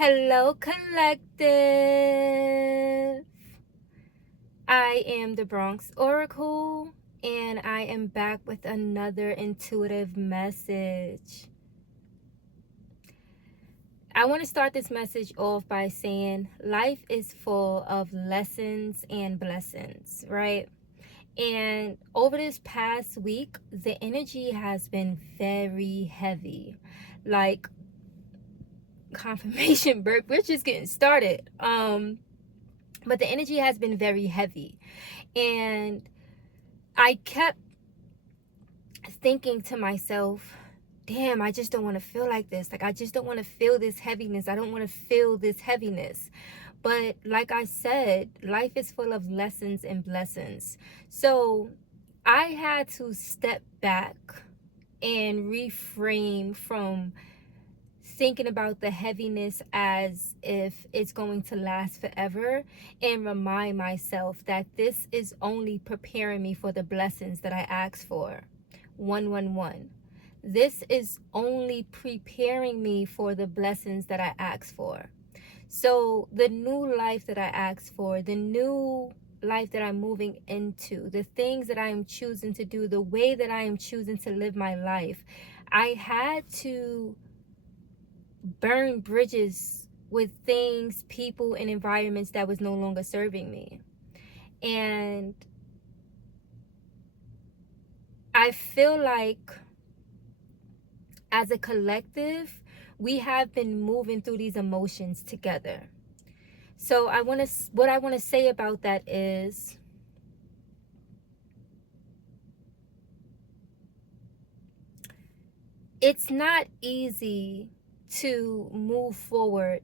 Hello, collective. I am the Bronx Oracle, and I am back with another intuitive message. I want to start this message off by saying life is full of lessons and blessings, right? And over this past week, the energy has been very heavy. Like confirmation burp, we're just getting started. But the energy has been very heavy. And I kept thinking to myself, damn, I just don't want to feel like this. Like, I just don't want to feel this heaviness. I don't want to feel this heaviness. But like I said, life is full of lessons and blessings. So I had to step back and reframe from thinking about the heaviness as if it's going to last forever, and remind myself that this is only preparing me for the blessings that I asked for. 111. This is only preparing me for the blessings that I asked for. So the new life that I asked for, the new life that I'm moving into, the things that I am choosing to do, the way that I am choosing to live my life, I had to burn bridges with things, people, and environments that was no longer serving me. And I feel like as a collective, we have been moving through these emotions together. So what I want to say about that is, it's not easy to move forward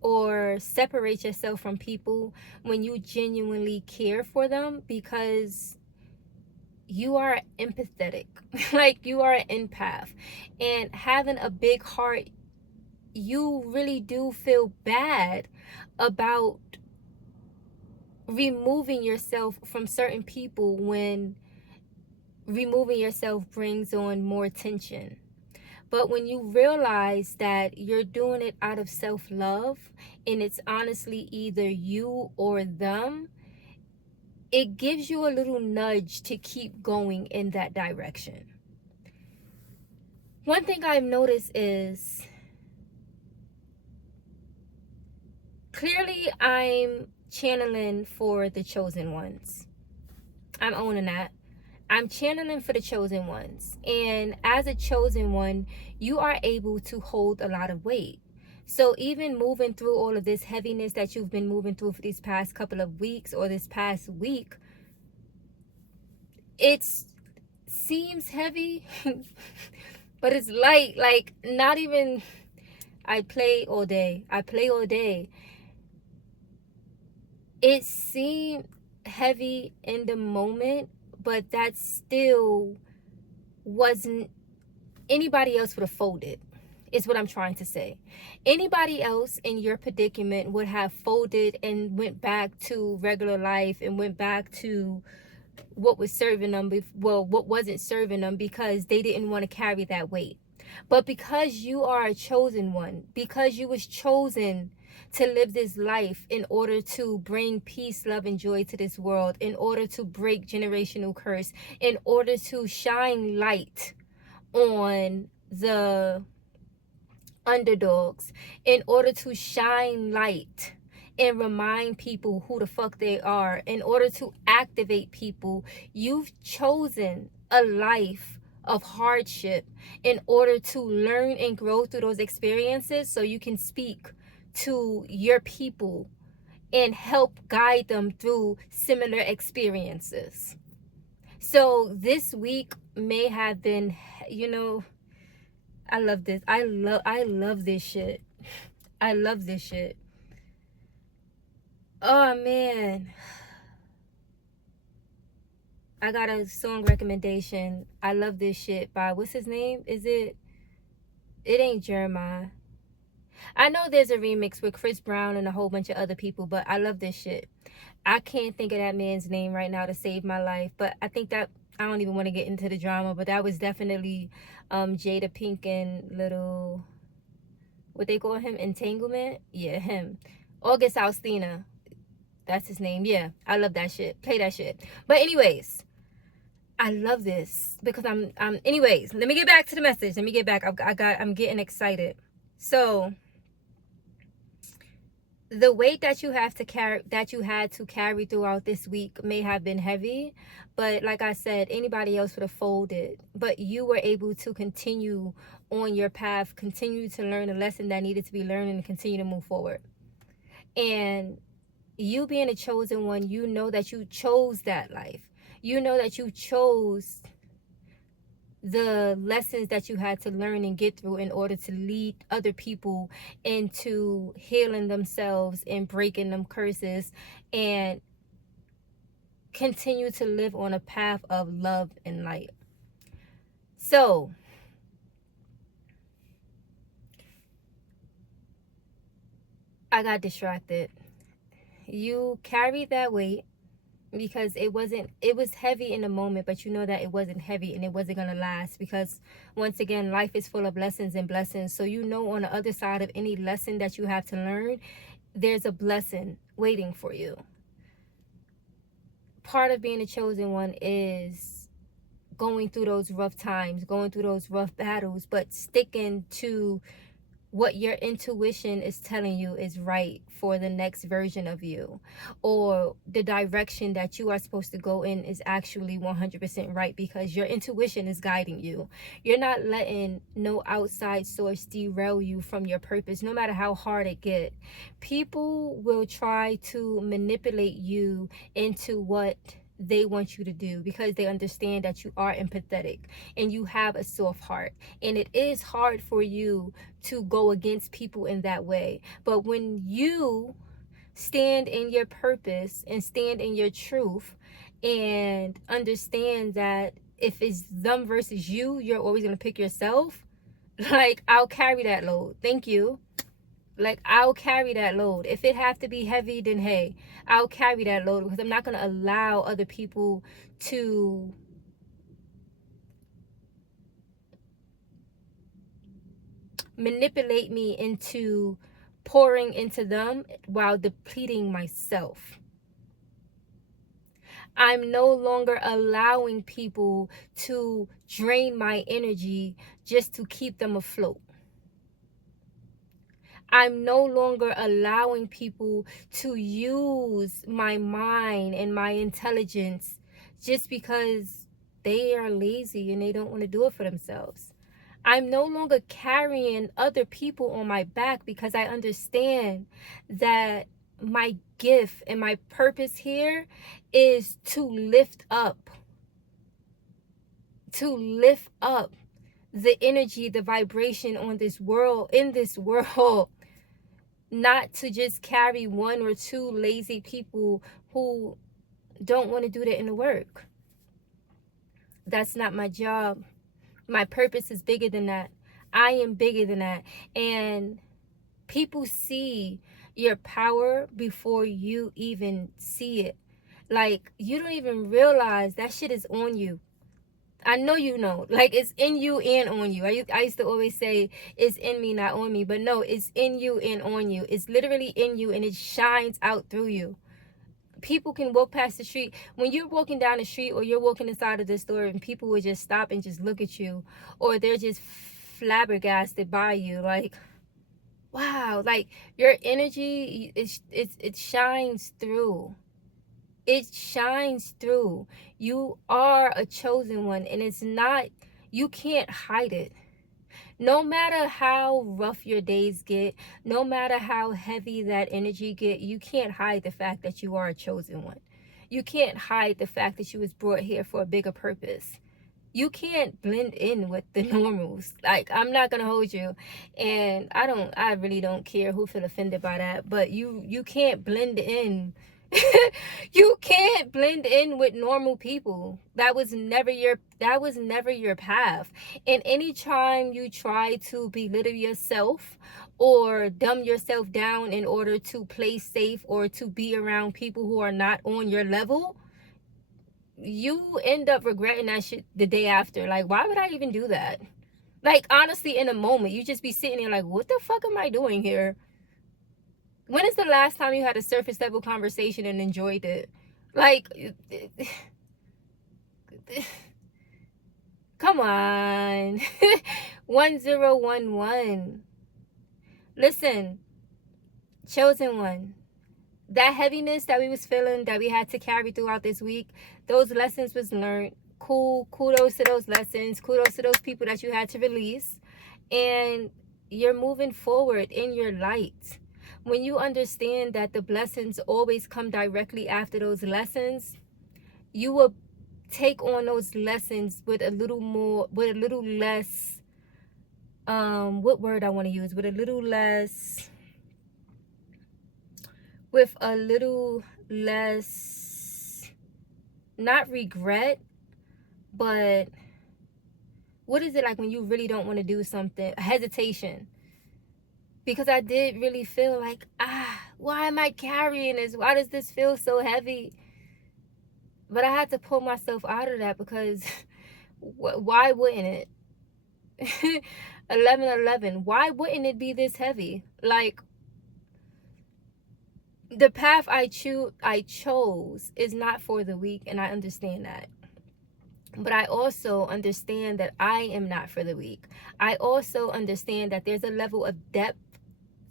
or separate yourself from people when you genuinely care for them, because you are empathetic. Like, you are an empath, and having a big heart, you really do feel bad about removing yourself from certain people when removing yourself brings on more tension. But when you realize that you're doing it out of self-love, and it's honestly either you or them, it gives you a little nudge to keep going in that direction. One thing I've noticed is, clearly I'm channeling for the chosen ones. I'm owning that. I'm channeling for the chosen ones. And as a chosen one, you are able to hold a lot of weight. So even moving through all of this heaviness that you've been moving through for these past couple of weeks or this past week, it seems heavy, but it's light. Like, not even, I play all day. It seemed heavy in the moment, but that still wasn't, anybody else would have folded, is what I'm trying to say. Anybody else in your predicament would have folded and went back to regular life and went back to what was serving them, what wasn't serving them, because they didn't want to carry that weight. But because you are a chosen one, because you was chosen to live this life in order to bring peace, love, and joy to this world, in order to break generational curse, in order to shine light on the underdogs, in order to shine light and remind people who the fuck they are, in order to activate people, you've chosen a life of hardship in order to learn and grow through those experiences, so you can speak to your people and help guide them through similar experiences. So this week may have been, you know, I love this. I love this shit. I love this shit. Oh man. I got a song recommendation. I love this shit by, what's his name? It ain't Jeremiah. I know there's a remix with Chris Brown and a whole bunch of other people, but I love this shit. I can't think of that man's name right now to save my life, but I think that, I don't even want to get into the drama, but that was definitely Jada Pink and what they call him, entanglement. Yeah, him. August Alstina, that's his name. Yeah, I love that shit. Play that shit. But anyways, I love this because I'm anyways, let me get back to the message. Let me get back. I'm getting excited. So the weight that you have to carry, that you had to carry throughout this week, may have been heavy, but like I said, anybody else would have folded, but you were able to continue on your path, continue to learn a lesson that needed to be learned, and continue to move forward. And you being a chosen one, you know that you chose that life. You know that you chose the lessons that you had to learn and get through in order to lead other people into healing themselves and breaking them curses and continue to live on a path of love and light. So I got distracted. You carried that weight because it was heavy in the moment, but you know that it wasn't heavy and it wasn't going to last, because once again, life is full of lessons and blessings. So you know, on the other side of any lesson that you have to learn, there's a blessing waiting for you. Part of being a chosen one is going through those rough times, going through those rough battles, but sticking to what your intuition is telling you is right for the next version of you, or the direction that you are supposed to go in is actually 100% right because your intuition is guiding you. You're not letting no outside source derail you from your purpose, no matter how hard it get. People will try to manipulate you into what they want you to do because they understand that you are empathetic and you have a soft heart, and it is hard for you to go against people in that way. But when you stand in your purpose and stand in your truth and understand that if it's them versus you, you're always going to pick yourself. Like, I'll carry that load. Thank you. Like, I'll carry that load. If it have to be heavy, then hey, I'll carry that load, because I'm not going to allow other people to manipulate me into pouring into them while depleting myself. I'm no longer allowing people to drain my energy just to keep them afloat. I'm no longer allowing people to use my mind and my intelligence just because they are lazy and they don't want to do it for themselves. I'm no longer carrying other people on my back because I understand that my gift and my purpose here is to lift up the energy, the vibration on this world, in this world, not to just carry one or two lazy people who don't want to do the inner work. That's not my job. My purpose is bigger than that. I am bigger than that. And people see your power before you even see it. Like, you don't even realize that shit is on you. I know you know. Like, it's in you and on you. I used to always say it's in me, not on me. But no, it's in you and on you. It's literally in you, and it shines out through you. People can walk past the street. When you're walking down the street or you're walking inside of the store, and people will just stop and just look at you, or they're just flabbergasted by you. Like, wow, like your energy, it shines through. It shines through. You are a chosen one, and it's not, you can't hide it. No matter how rough your days get, no matter how heavy that energy get, you can't hide the fact that you are a chosen one. You can't hide the fact that you was brought here for a bigger purpose. You can't blend in with the normals. Like, I'm not gonna hold you, and I really don't care who feel offended by that, but you can't blend in. You can't blend in with normal people. That was never your path. And anytime you try to belittle yourself or dumb yourself down in order to play safe or to be around people who are not on your level, you end up regretting that shit the day after. Like, why would I even do that? Like, honestly, in a moment, you just be sitting there like, what the fuck am I doing here? When is the last time you had a surface level conversation and enjoyed it? Like, come on. 1011. Listen, chosen one. That heaviness that we was feeling, that we had to carry throughout this week, those lessons was learned. Cool. Kudos to those lessons. Kudos to those people that you had to release. And you're moving forward in your light. When you understand that the blessings always come directly after those lessons, you will take on those lessons with a little more, with a little less, what word I want to use, with a little less, not regret, but what is it like when you really don't want to do something? Hesitation. Because I did really feel like, why am I carrying this? Why does this feel so heavy? But I had to pull myself out of that, because why wouldn't it? 1111, why wouldn't it be this heavy? Like, the path I chose is not for the weak, and I understand that. But I also understand that I am not for the weak. I also understand that there's a level of depth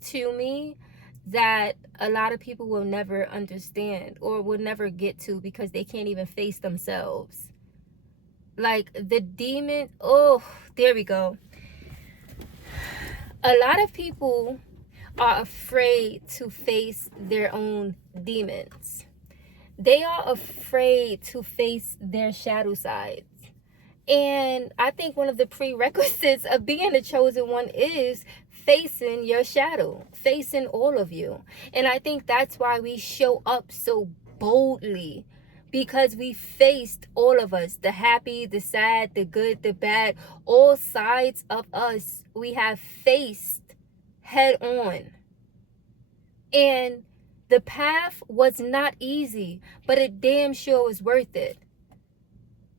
to me that a lot of people will never understand or will never get to, because they can't even face themselves. Like, the demon, oh, there we go. A lot of people are afraid to face their own demons. They are afraid to face their shadow sides. And I think one of the prerequisites of being the chosen one is facing your shadow, facing all of you. And I think that's why we show up so boldly, because we faced all of us, the happy, the sad, the good, the bad, all sides of us we have faced head on. And the path was not easy, but it damn sure was worth it.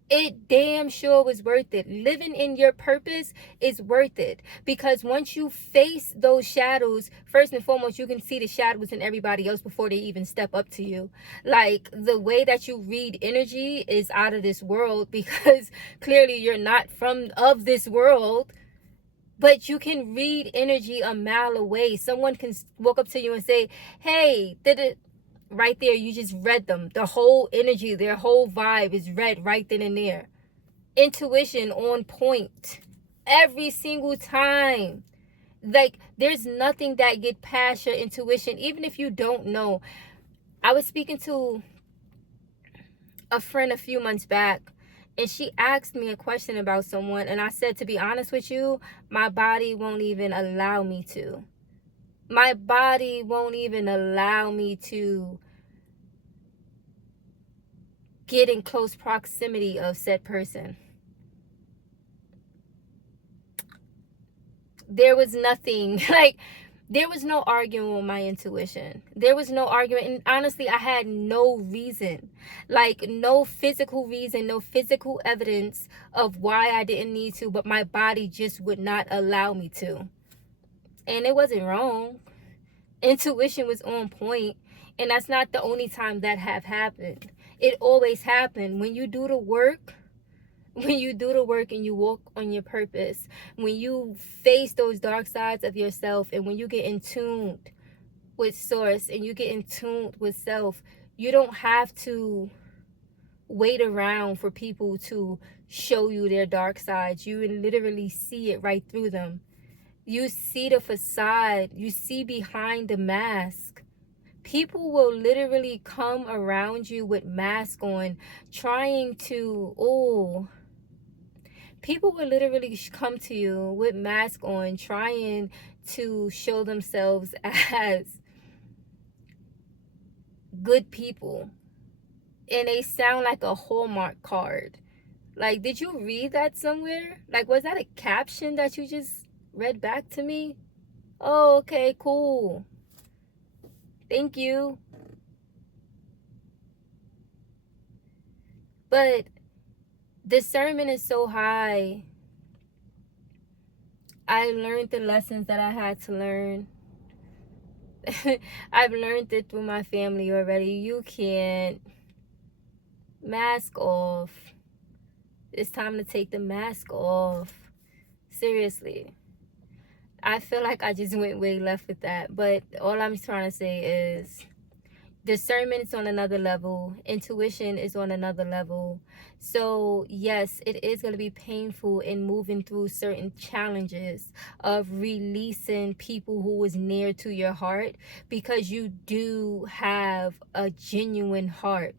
It damn sure was worth it. Living in your purpose is worth it, because once you face those shadows, first and foremost, you can see the shadows in everybody else before they even step up to you. Like, the way that you read energy is out of this world, because clearly you're not of this world. But you can read energy a mile away. Someone can walk up to you and say, hey, did it? Right there, you just read them. The whole energy, their whole vibe is read right then and there. Intuition on point every single time. Like, there's nothing that get past your intuition, even if you don't know. I was speaking to a friend a few months back, and she asked me a question about someone, and I said, to be honest with you, my body won't even allow me to. My body won't even allow me to get in close proximity of said person. There was nothing, like, there was no arguing with my intuition. There was no argument. And honestly, I had no reason, like, no physical reason, no physical evidence of why I didn't need to, but my body just would not allow me to. And it wasn't wrong. Intuition was on point. And that's not the only time that have happened. It always happened. When you do the work, and you walk on your purpose, when you face those dark sides of yourself, and when you get in tune with source and you get in tune with self, you don't have to wait around for people to show you their dark sides. You literally see it right through them. You see the facade. You see behind the mask. People will literally come around you with mask on, trying to, people will literally come to you with mask on, trying to show themselves as good people. And they sound like a Hallmark card. Like, did you read that somewhere? Like, was that a caption that you just read back to me? Oh, okay, cool. Thank you. But discernment is so high I learned the lessons that I had to learn. I've learned it through my family already. You can't mask off. It's time to take the mask off. Seriously. I feel like I just went way left with that. But all I'm trying to say is discernment is on another level. Intuition is on another level. So yes, it is going to be painful in moving through certain challenges of releasing people who was near to your heart, because you do have a genuine heart.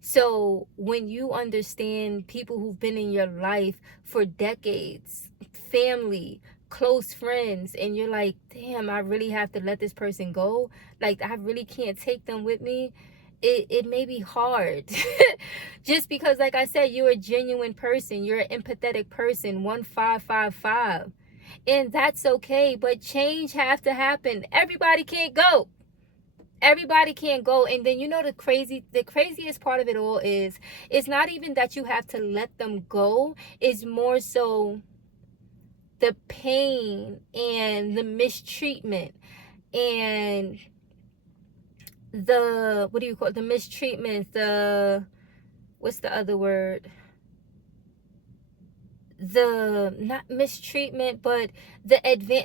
So when you understand people who've been in your life for decades, family, close friends, and you're like, damn, I really have to let this person go. Like, I really can't take them with me. It may be hard. Just because, like I said, you're a genuine person. You're an empathetic person. 1555. And that's okay. But change have to happen. Everybody can't go. Everybody can't go. And then, you know, the craziest part of it all is, it's not even that you have to let them go. It's more so the pain and the mistreatment and the, what do you call it, the mistreatment, the, what's the other word, the, not mistreatment, but the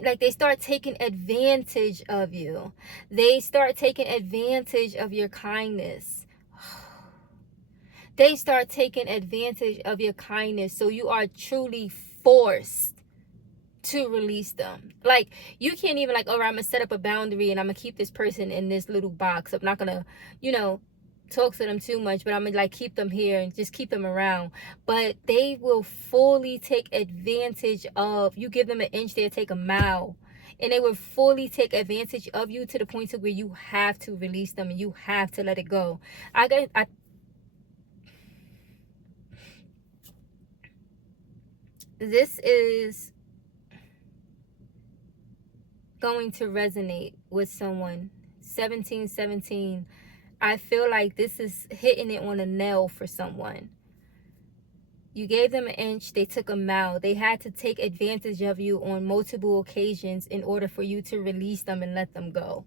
like they start taking advantage of you. They start taking advantage of your kindness. They start taking advantage of your kindness, so you are truly forced to release them. Like, you can't even like, all right, I'm gonna set up a boundary and I'm gonna keep this person in this little box. I'm not gonna, you know, talk to them too much, but I'm gonna like keep them here and just keep them around. But they will fully take advantage of you. Give them an inch, they'll take a mile. And they will fully take advantage of you to the point to where you have to release them and you have to let it go. This is going to resonate with someone. 1717. I feel like this is hitting it on a nail for someone. You gave them an inch, they took a mile. They had to take advantage of you on multiple occasions in order for you to release them and let them go.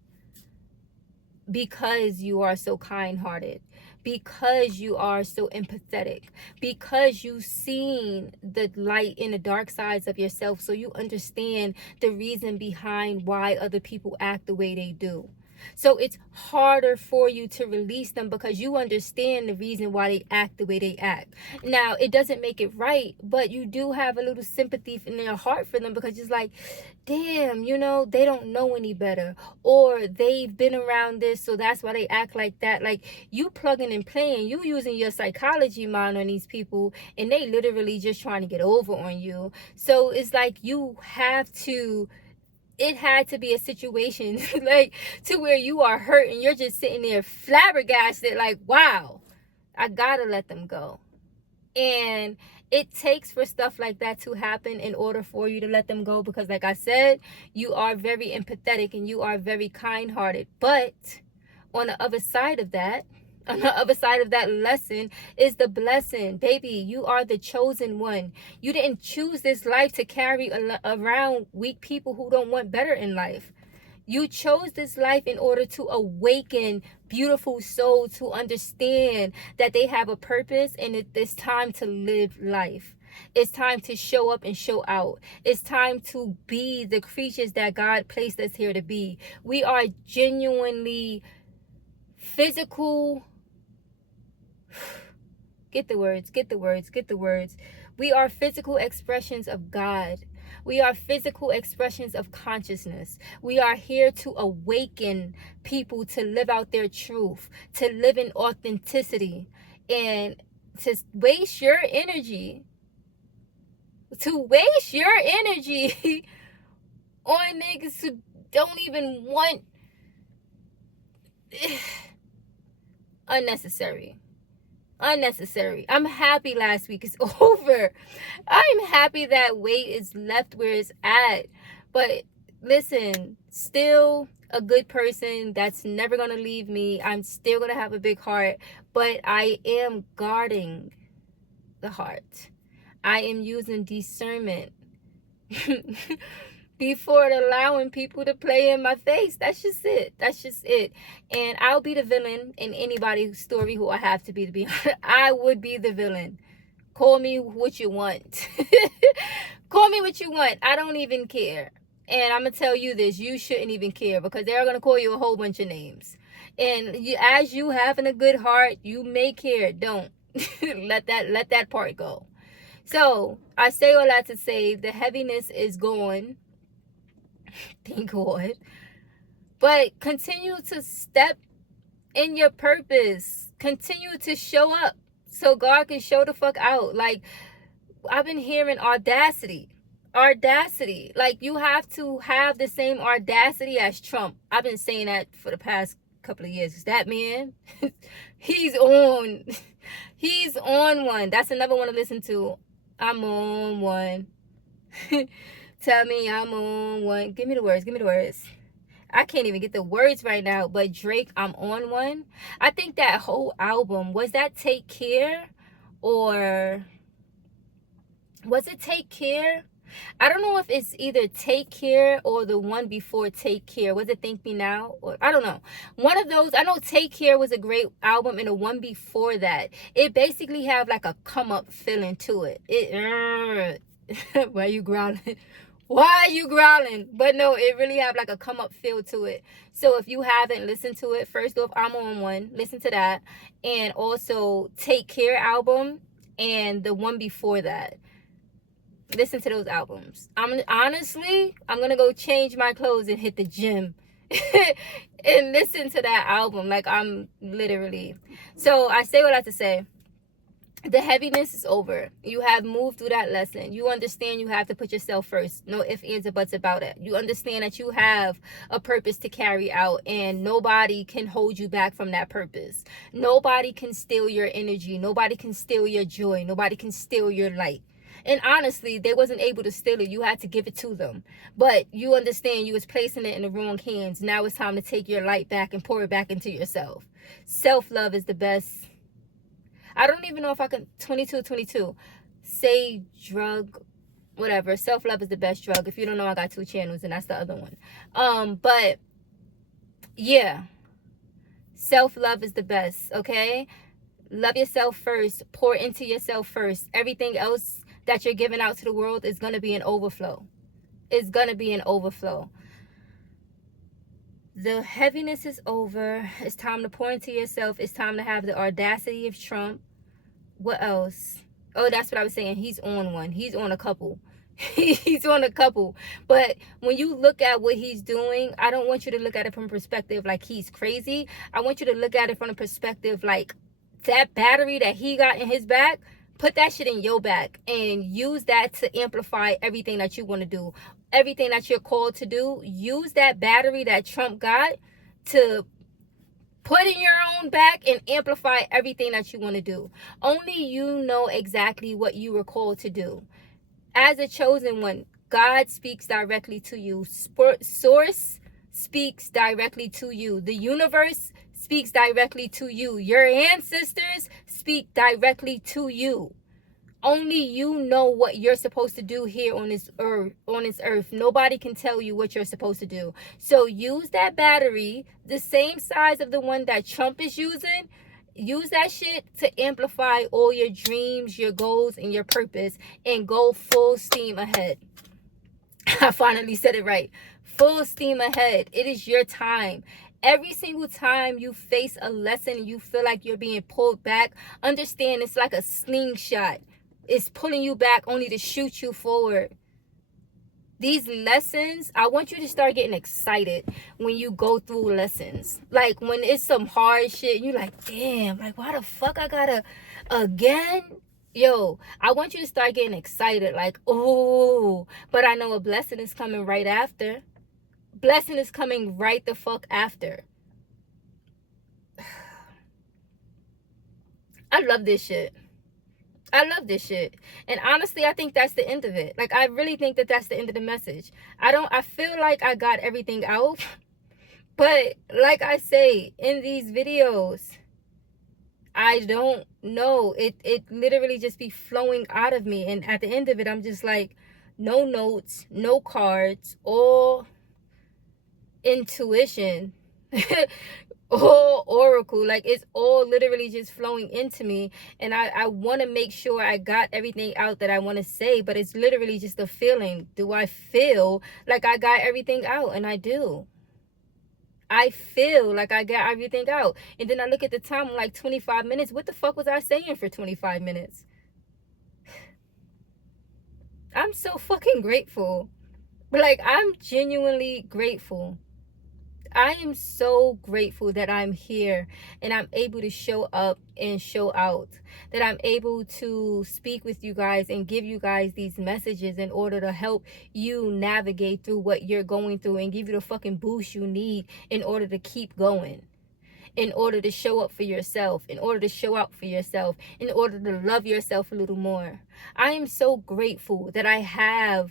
Because you are so kind-hearted, because you are so empathetic, because you've seen the light in the dark sides of yourself, so you understand the reason behind why other people act the way they do. So it's harder for you to release them because you understand the reason why they act the way they act. Now, it doesn't make it right, but you do have a little sympathy in your heart for them, because it's like, damn, you know, they don't know any better, or they've been around this, so that's why they act like that. Like, you plugging and playing, you using your psychology mind on these people, and they literally just trying to get over on you. So it's like you have to, it had to be a situation like to where you are hurt and you're just sitting there flabbergasted, like, wow, I gotta let them go. And it takes for stuff like that to happen in order for you to let them go, because like I said, you are very empathetic and you are very kind-hearted. But on the other side of that, on the other side of that lesson is the blessing. Baby, you are the chosen one. You didn't choose this life to carry around weak people who don't want better in life. You chose this life in order to awaken beautiful souls who understand that they have a purpose, and it's time to live life. It's time to show up and show out. It's time to be the creatures that God placed us here to be. We are genuinely physical. Get the words, get the words, get the words. We are physical expressions of God. We are physical expressions of consciousness. We are here to awaken people to live out their truth, to live in authenticity, and to waste your energy, on niggas who don't even want. Unnecessary. I'm happy last week is over. I'm happy that weight is left where it's at. But listen, still a good person that's never gonna leave me. I'm still gonna have a big heart, but I am guarding the heart. I am using discernment before allowing people to play in my face. That's just it. That's just it. And I'll be the villain in anybody's story who I have to be honest. I would be the villain. Call me what you want. Call me what you want. I don't even care. And I'm going to tell you this. You shouldn't even care, because they're going to call you a whole bunch of names. And as you having a good heart, you may care. Don't. let that part go. So I say all that to say the heaviness is gone. Thank God. But continue to step in your purpose. Continue to show up so God can show the fuck out. Like, I've been hearing audacity. Audacity. Like, you have to have the same audacity as Trump. I've been saying that for the past couple of years. That man, he's on one. That's another one to listen to. I'm on one. Tell me I'm on one. Give me the words. I can't even get the words right now. But Drake, I'm on one. I think that whole album, was that Take Care? Or was it Take Care? I don't know if it's either Take Care or the one before Take Care. Was it Thank Me Now? Or I don't know. One of those. I know Take Care was a great album, and the one before that, it basically have like a come up feeling to it. Why are you growling? Why are you growling? But no, it really have like a come up feel to it. So if you haven't listened to it, first off, I'm on one. Listen to that. And also Take Care album and the one before that. Listen to those albums. I'm gonna go change my clothes and hit the gym and listen to that album. Like, I'm literally. So I say what I have to say. The heaviness is over. You have moved through that lesson. You understand you have to put yourself first. No ifs, ands, or buts about it. You understand that you have a purpose to carry out, and nobody can hold you back from that purpose. Nobody can steal your energy. Nobody can steal your joy. Nobody can steal your light. And honestly, they wasn't able to steal it. You had to give it to them. But you understand you was placing it in the wrong hands. Now it's time to take your light back and pour it back into yourself. Self-love is the best. I don't even know if I can. 22. Say drug, whatever. Self-love is the best drug. If you don't know, I got 2 channels, and that's the other one. But yeah, self-love is the best. Okay, love yourself first. Pour into yourself first. Everything else that you're giving out to the world is gonna be an overflow. It's gonna be an overflow. The heaviness is over. It's time to pour into yourself. It's time to have the audacity of Trump. What else? Oh, that's what I was saying. He's on one. He's on a couple. He's on a couple. But when you look at what he's doing, I don't want you to look at it from a perspective like he's crazy. I want you to look at it from a perspective like that battery that he got in his back. Put that shit in your back and use that to amplify everything that you want to do. Everything that you're called to do. Use that battery that Trump got to put in your own back and amplify everything that you want to do. Only you know exactly what you were called to do. As a chosen one, God speaks directly to you. Source speaks directly to you. The universe speaks directly to you. Your ancestors speak directly to you. Only you know what you're supposed to do here on this earth. Nobody can tell you what you're supposed to do. So use that battery, the same size of the one that Trump is using. Use that shit to amplify all your dreams, your goals, and your purpose, and go full steam ahead. I finally said it right. Full steam ahead. It is your time. Every single time you face a lesson and you feel like you're being pulled back, understand it's like a slingshot. It's pulling you back only to shoot you forward. These lessons, I want you to start getting excited when you go through lessons. Like when it's some hard shit, you're like, damn, like why the fuck I gotta again? Yo, I want you to start getting excited. Like, oh, but I know a blessing is coming right after. Blessing is coming right the fuck after. I love this shit. I love this shit. And honestly, I think that's the end of it. Like, I really think that that's the end of the message. I feel like I got everything out. But like I say in these videos, I don't know. It literally just be flowing out of me. And at the end of it, I'm just like, no notes, no cards, all intuition. All oracle, like it's all literally just flowing into me, and I want to make sure I got everything out that I want to say, but it's literally just a feeling. Do I feel like I got everything out? And I do. I feel like I got everything out. And then I look at the time, I'm like 25 minutes. What the fuck was I saying for 25 minutes? I'm so fucking grateful. But like, I'm genuinely grateful. I am so grateful that I'm here and I'm able to show up and show out. That I'm able to speak with you guys and give you guys these messages in order to help you navigate through what you're going through and give you the fucking boost you need in order to keep going. In order to show up for yourself, in order to show out for yourself, in order to love yourself a little more. I am so grateful that I have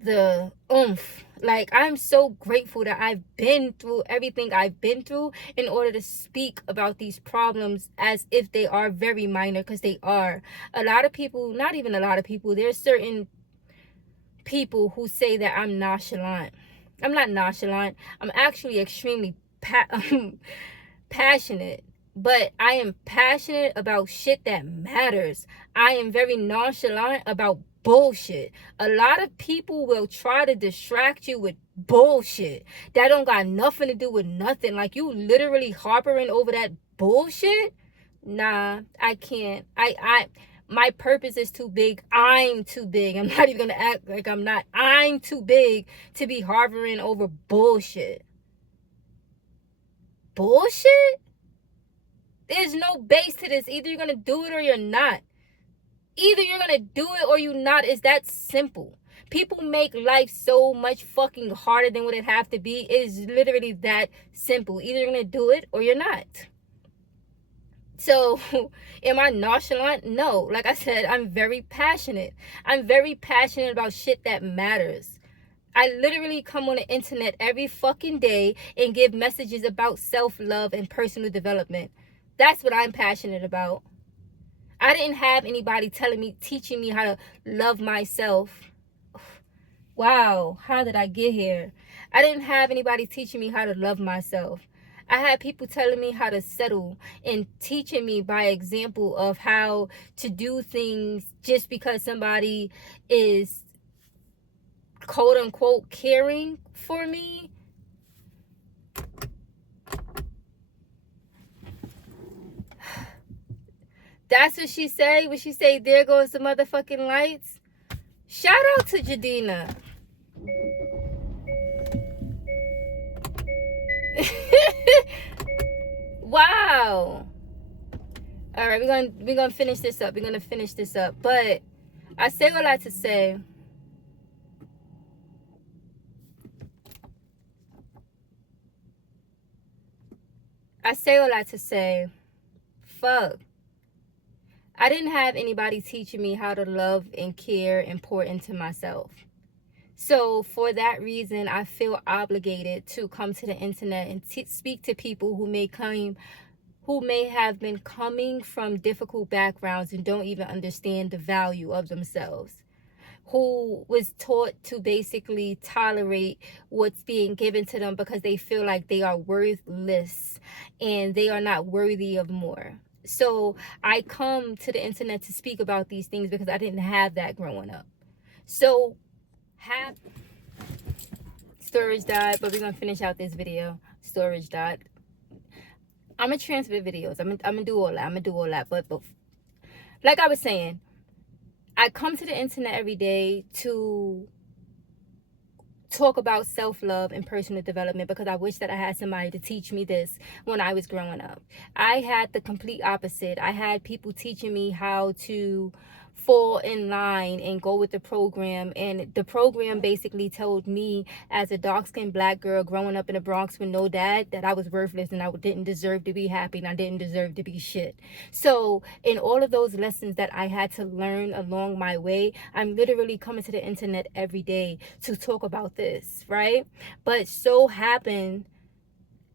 the oomph. Like, I'm so grateful that I've been through everything I've been through in order to speak about these problems as if they are very minor, because they are. A lot of people, not even a lot of people, there's certain people who say that I'm nonchalant. I'm not nonchalant. I'm actually extremely passionate, but I am passionate about shit that matters. I am very nonchalant about bullshit. A lot of people will try to distract you with bullshit that don't got nothing to do with nothing. Like, you literally harping over that bullshit. Nah, I can't. My purpose is too big. I'm too big. I'm not even gonna act like I'm not. I'm too big to be harboring over bullshit. Bullshit? There's no base to this. Either you're gonna do it or you're not. Either you're gonna do it or you're not. It's that simple. People make life so much fucking harder than what it have to be. It's literally that simple. Either you're gonna do it or you're not. So, am I nonchalant? No. Like I said, I'm very passionate. I'm very passionate about shit that matters. I literally come on the internet every fucking day and give messages about self-love and personal development. That's what I'm passionate about. I didn't have anybody teaching me how to love myself. Wow, how did I get here? I didn't have anybody teaching me how to love myself. I had people telling me how to settle and teaching me by example of how to do things just because somebody is quote unquote caring for me. That's what she say when she say, there goes the motherfucking lights. Shout out to Jadina. Wow. All right, we're gonna finish this up. We're gonna finish this up. But I say what I like to say. I say what I like to say. Fuck. I didn't have anybody teaching me how to love and care and pour into myself. So for that reason, I feel obligated to come to the internet and speak to people who may have been coming from difficult backgrounds and don't even understand the value of themselves, who was taught to basically tolerate what's being given to them because they feel like they are worthless and they are not worthy of more. So I come to the internet to speak about these things because I didn't have that growing up. So storage died, but we're gonna finish out this video. Storage died. I'm gonna transfer videos. I'm gonna do all that. But like I was saying, I come to the internet every day to talk about self-love and personal development because I wish that I had somebody to teach me this when I was growing up. I had the complete opposite. I had people teaching me how to fall in line and go with the program, and the program basically told me as a dark-skinned black girl growing up in the Bronx with no dad that I was worthless and I didn't deserve to be happy and I didn't deserve to be shit. So in all of those lessons that I had to learn along my way, I'm literally coming to the internet every day to talk about this, right? But so happened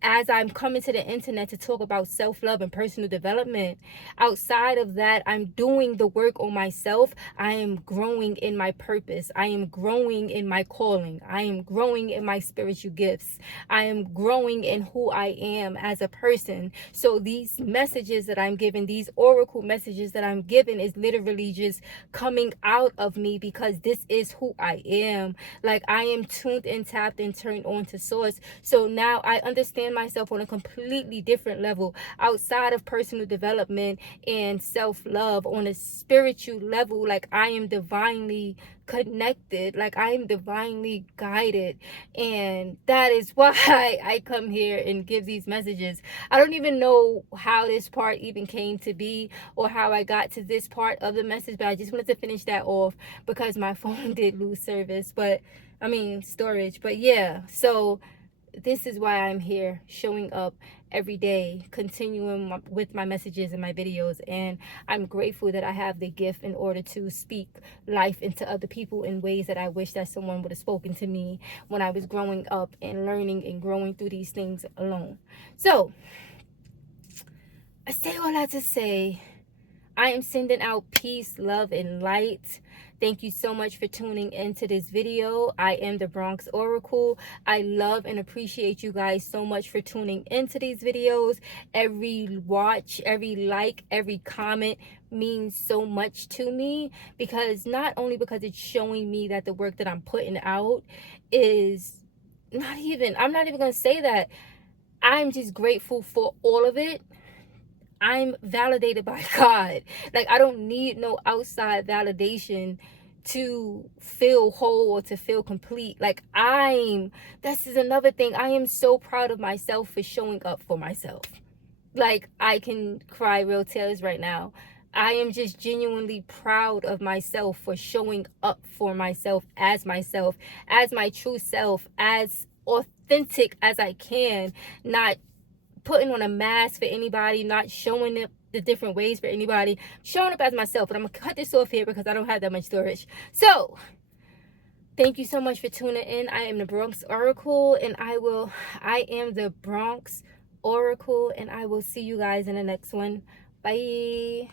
as I'm coming to the internet to talk about self-love and personal development, outside of that, I'm doing the work on myself. I am growing in my purpose. I am growing in my calling. I am growing in my spiritual gifts. I am growing in who I am as a person. So these messages that I'm giving, these oracle messages that I'm giving, is literally just coming out of me because this is who I am. Like, I am tuned and tapped and turned on to source. So now I understand myself on a completely different level, outside of personal development and self-love, on a spiritual level. Like, I am divinely connected, like I am divinely guided, and that is why I come here and give these messages. I don't even know how this part even came to be or how I got to this part of the message, but I just wanted to finish that off because my phone did lose service, but I mean storage. But yeah, so this is why I'm here, showing up every day, continuing with my messages and my videos. And I'm grateful that I have the gift in order to speak life into other people in ways that I wish that someone would have spoken to me when I was growing up and learning and growing through these things alone. So I say all that to say, I am sending out peace, love, and light. Thank you so much for tuning into this video. I am the Bronx Oracle. I love and appreciate you guys so much for tuning into these videos. Every watch, every like, every comment means so much to me, because not only because it's showing me that the work that I'm putting out is I'm not even going to say that. I'm just grateful for all of it. I'm validated by God. Like, I don't need no outside validation to feel whole or to feel complete. Like, this is another thing. I am so proud of myself for showing up for myself. Like, I can cry real tears right now. I am just genuinely proud of myself for showing up for myself, as my true self, as authentic as I can, not putting on a mask for anybody, not showing it the different ways for anybody, showing up as myself. But I'm gonna cut this off here because I don't have that much storage. So thank you so much for tuning in. I am the Bronx Oracle, and I am the Bronx Oracle, and I will see you guys in the next one. Bye.